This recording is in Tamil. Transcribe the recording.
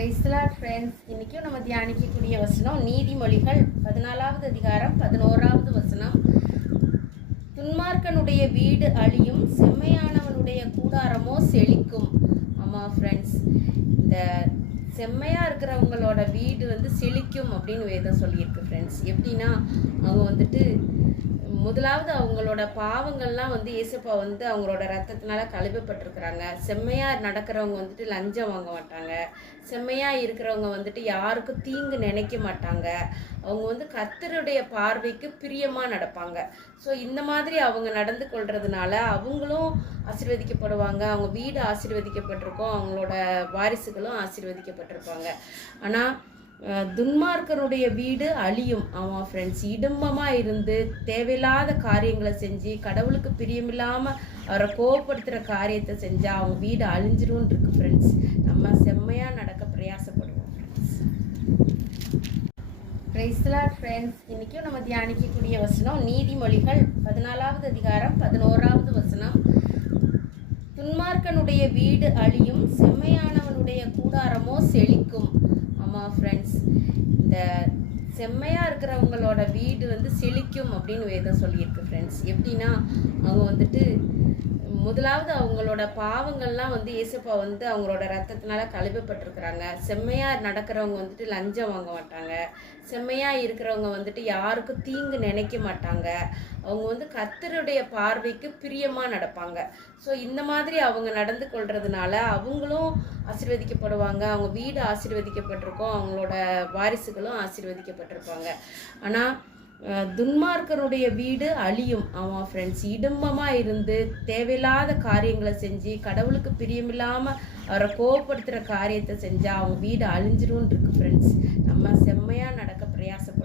Price the lord friends. இன்றைக்கும் நம்ம தியானிக்கக்கூடிய வசனம் நீதிமொழிகள் 14வது அதிகாரம் 11வது வசனம். துன்மார்க்கனுடைய வீடு அழியும், செம்மையானவனுடைய கூடாரமோ செழிக்கும். ஆமாம் ஃப்ரெண்ட்ஸ், இந்த செம்மையாக இருக்கிறவங்களோட வீடு செழிக்கும் அப்படின்னு வேதம் சொல்லியிருக்கு ஃப்ரெண்ட்ஸ். எப்படின்னா அவங்க முதலாவது அவங்களோட பாவங்கள்லாம் இயேசுப்பா அவங்களோட ரத்தத்தினால கழுவப்பட்டிருக்கிறாங்க. செம்மையாக நடக்கிறவங்க லஞ்சம் வாங்க மாட்டாங்க. செம்மையாக இருக்கிறவங்க யாருக்கும் தீங்கு நினைக்க மாட்டாங்க. அவங்க கர்த்தருடைய பார்வைக்கு பிரியமாக நடப்பாங்க. ஸோ இந்த மாதிரி அவங்க நடந்து கொள்றதுனால அவங்களும் ஆசீர்வதிக்கப்படுவாங்க, அவங்க வீடு ஆசீர்வதிக்கப்பட்டிருக்கும், அவங்களோட வாரிசுகளும் ஆசீர்வதிக்கப்பட்டிருப்பாங்க. ஆனால் துன்மார்க்கனுடைய வீடு அழியும். ஆமாம் ஃப்ரெண்ட்ஸ், இடும்பமாக இருந்து தேவையில்லாத காரியங்களை செஞ்சு கடவுளுக்கு பிரியமில்லாமல் அவரை கோவப்படுத்துகிற காரியத்தை செஞ்சால் அவங்க வீடு அழிஞ்சிரும்னு இருக்கு ஃப்ரெண்ட்ஸ். நம்ம செம்மையாக நடக்க பிரயாசப்படுவோம் friends. Praise the lord friends. இன்றைக்கும் நம்ம தியானிக்கக்கூடிய வசனம் நீதிமொழிகள் 14வது அதிகாரம் 11வது வசனம். துன்மார்க்கனுடைய வீடு அழியும், செம்மையானவனுடைய கூடாரமோ செழிக்கும். ஆமாம் ஃப்ரெண்ட்ஸ், இந்த செம்மையாக இருக்கிறவங்களோட வீடு செழிக்கும் அப்படின்னு வேதம் சொல்லியிருக்கு ஃப்ரெண்ட்ஸ். எப்படின்னா அவங்க முதலாவது அவங்களோட பாவங்கள்லாம் இயேசுப்பா அவங்களோட ரத்தத்தினால கழுவப்பட்டிருக்கிறாங்க. செம்மையாக நடக்கிறவங்க லஞ்சம் வாங்க மாட்டாங்க. செம்மையாக இருக்கிறவங்க யாருக்கும் தீங்கு நினைக்க மாட்டாங்க. அவங்க கர்த்தருடைய பார்வைக்கு பிரியமாக நடப்பாங்க. ஸோ இந்த மாதிரி அவங்க நடந்து கொள்றதுனால அவங்களும் ஆசீர்வதிக்கப்படுவாங்க, அவங்க வீடு ஆசீர்வதிக்கப்பட்டிருக்கும், அவங்களோட வாரிசுகளும் ஆசீர்வதிக்கப்பட்டிருப்பாங்க. ஆனால் துன்மார்க்கனுடைய வீடு அழியும். ஆமாம் ஃப்ரெண்ட்ஸ், இடும்பமாக இருந்து தேவையில்லாத காரியங்களை செஞ்சு கடவுளுக்கு பிரியமில்லாமல் அவரை கோவப்படுத்துகிற காரியத்தை செஞ்சால் அவங்க வீடு அழிஞ்சிரும்னு இருக்கு ஃப்ரெண்ட்ஸ். நம்ம செம்மையாக நடக்க பிரயாசப்படுவோம்.